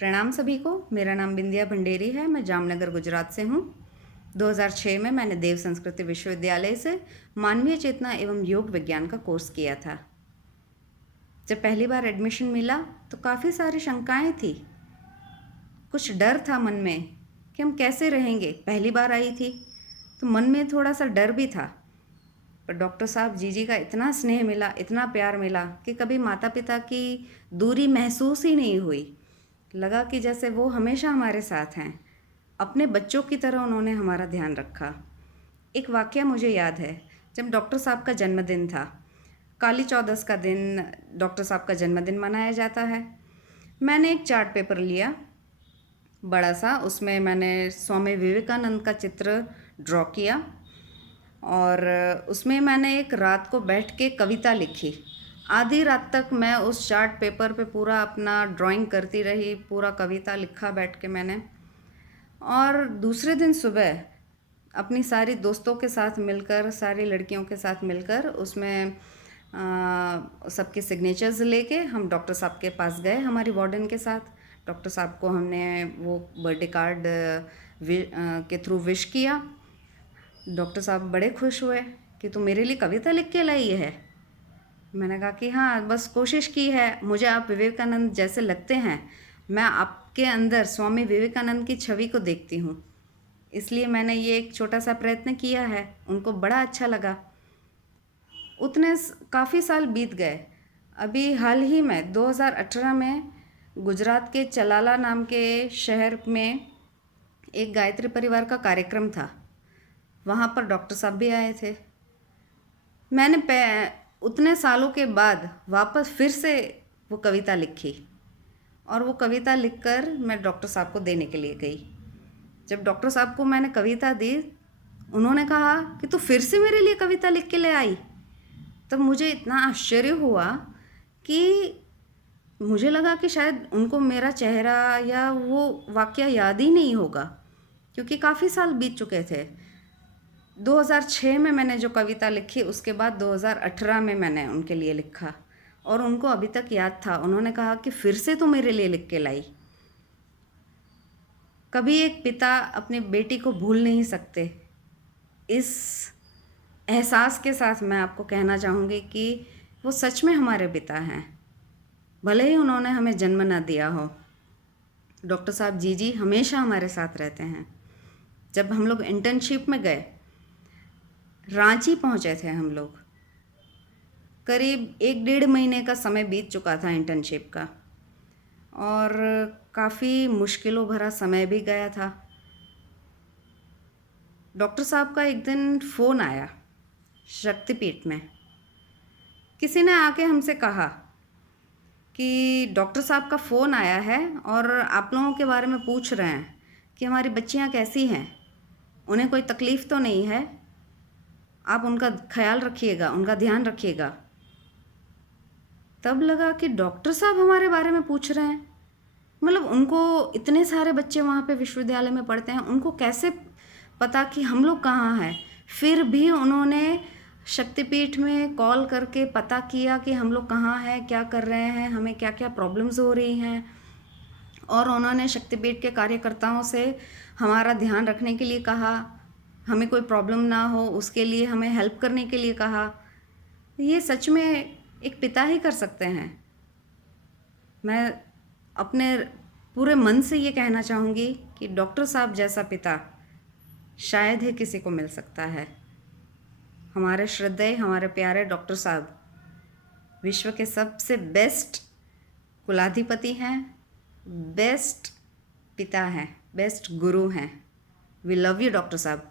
प्रणाम सभी को। मेरा नाम बिंदिया भंडेरी है। मैं जामनगर गुजरात से हूँ। 2006 में मैंने देव संस्कृति विश्वविद्यालय से मानवीय चेतना एवं योग विज्ञान का कोर्स किया था। जब पहली बार एडमिशन मिला तो काफ़ी सारी शंकाएं थी, कुछ डर था मन में कि हम कैसे रहेंगे। पहली बार आई थी तो मन में थोड़ा सा डर भी था, पर डॉक्टर साहब जी का इतना स्नेह मिला, इतना प्यार मिला कि कभी माता पिता की दूरी महसूस ही नहीं हुई। लगा कि जैसे वो हमेशा हमारे साथ हैं। अपने बच्चों की तरह उन्होंने हमारा ध्यान रखा। एक वाक़या मुझे याद है, जब डॉक्टर साहब का जन्मदिन था। काली चौदस का दिन डॉक्टर साहब का जन्मदिन मनाया जाता है। मैंने एक चार्ट पेपर लिया बड़ा सा, उसमें मैंने स्वामी विवेकानंद का चित्र ड्रॉ किया और उसमें मैंने एक रात को बैठ के कविता लिखी। आधी रात तक मैं उस चार्ट पेपर पे पूरा अपना ड्राइंग करती रही, पूरा कविता लिखा बैठ के मैंने। और दूसरे दिन सुबह अपनी सारी दोस्तों के साथ मिलकर, सारी लड़कियों के साथ मिलकर उसमें सबके सिग्नेचर्स लेके हम डॉक्टर साहब के पास गए, हमारी वार्डन के साथ। डॉक्टर साहब को हमने वो बर्थडे कार्ड के थ्रू विश किया। डॉक्टर साहब बड़े खुश हुए कि तू मेरे लिए कविता लिख के लाई है। मैंने कहा कि हाँ, बस कोशिश की है। मुझे आप विवेकानंद जैसे लगते हैं, मैं आपके अंदर स्वामी विवेकानंद की छवि को देखती हूँ, इसलिए मैंने ये एक छोटा सा प्रयत्न किया है। उनको बड़ा अच्छा लगा। उतने काफ़ी साल बीत गए। अभी हाल ही में 2018 में गुजरात के चलाला नाम के शहर में एक गायत्री परिवार का कार्यक्रम था। वहाँ पर डॉक्टर साहब भी आए थे। मैंने उतने सालों के बाद वापस फिर से वो कविता लिखी और वो कविता लिखकर मैं डॉक्टर साहब को देने के लिए गई। जब डॉक्टर साहब को मैंने कविता दी, उन्होंने कहा कि तू फिर से मेरे लिए कविता लिख के ले आई। तब मुझे इतना आश्चर्य हुआ कि मुझे लगा कि शायद उनको मेरा चेहरा या वो वाक़या याद ही नहीं होगा, क्योंकि काफ़ी साल बीत चुके थे। 2006 में मैंने जो कविता लिखी, उसके बाद 2018 में मैंने उनके लिए लिखा और उनको अभी तक याद था। उन्होंने कहा कि फिर से तो मेरे लिए लिख के लाई। कभी एक पिता अपनी बेटी को भूल नहीं सकते। इस एहसास के साथ मैं आपको कहना चाहूँगी कि वो सच में हमारे पिता हैं, भले ही उन्होंने हमें जन्म ना दिया हो। डॉक्टर साहब जी हमेशा हमारे साथ रहते हैं। जब हम लोग इंटर्नशिप में गए, रांची पहुंचे थे हम लोग, करीब 1-1.5 महीने का समय बीत चुका था इंटर्नशिप का और काफ़ी मुश्किलों भरा समय भी गया था। डॉक्टर साहब का एक दिन फ़ोन आया शक्तिपीठ में। किसी ने आके हमसे कहा कि डॉक्टर साहब का फ़ोन आया है और आप लोगों के बारे में पूछ रहे हैं कि हमारी बच्चियां कैसी हैं, उन्हें कोई तकलीफ़ तो नहीं है, आप उनका ख्याल रखिएगा, उनका ध्यान रखिएगा। तब लगा कि डॉक्टर साहब हमारे बारे में पूछ रहे हैं। मतलब उनको इतने सारे बच्चे वहाँ पे विश्वविद्यालय में पढ़ते हैं, उनको कैसे पता कि हम लोग कहाँ हैं। फिर भी उन्होंने शक्तिपीठ में कॉल करके पता किया कि हम लोग कहाँ हैं, क्या कर रहे हैं, हमें क्या क्या प्रॉब्लम्स हो रही हैं, और उन्होंने शक्तिपीठ के कार्यकर्ताओं से हमारा ध्यान रखने के लिए कहा, हमें कोई प्रॉब्लम ना हो उसके लिए हमें हेल्प करने के लिए कहा। ये सच में एक पिता ही कर सकते हैं। मैं अपने पूरे मन से ये कहना चाहूँगी कि डॉक्टर साहब जैसा पिता शायद ही किसी को मिल सकता है। हमारे श्रद्धेय, हमारे प्यारे डॉक्टर साहब विश्व के सबसे बेस्ट कुलाधिपति हैं, बेस्ट पिता हैं, बेस्ट गुरु हैं। वी लव यू डॉक्टर साहब।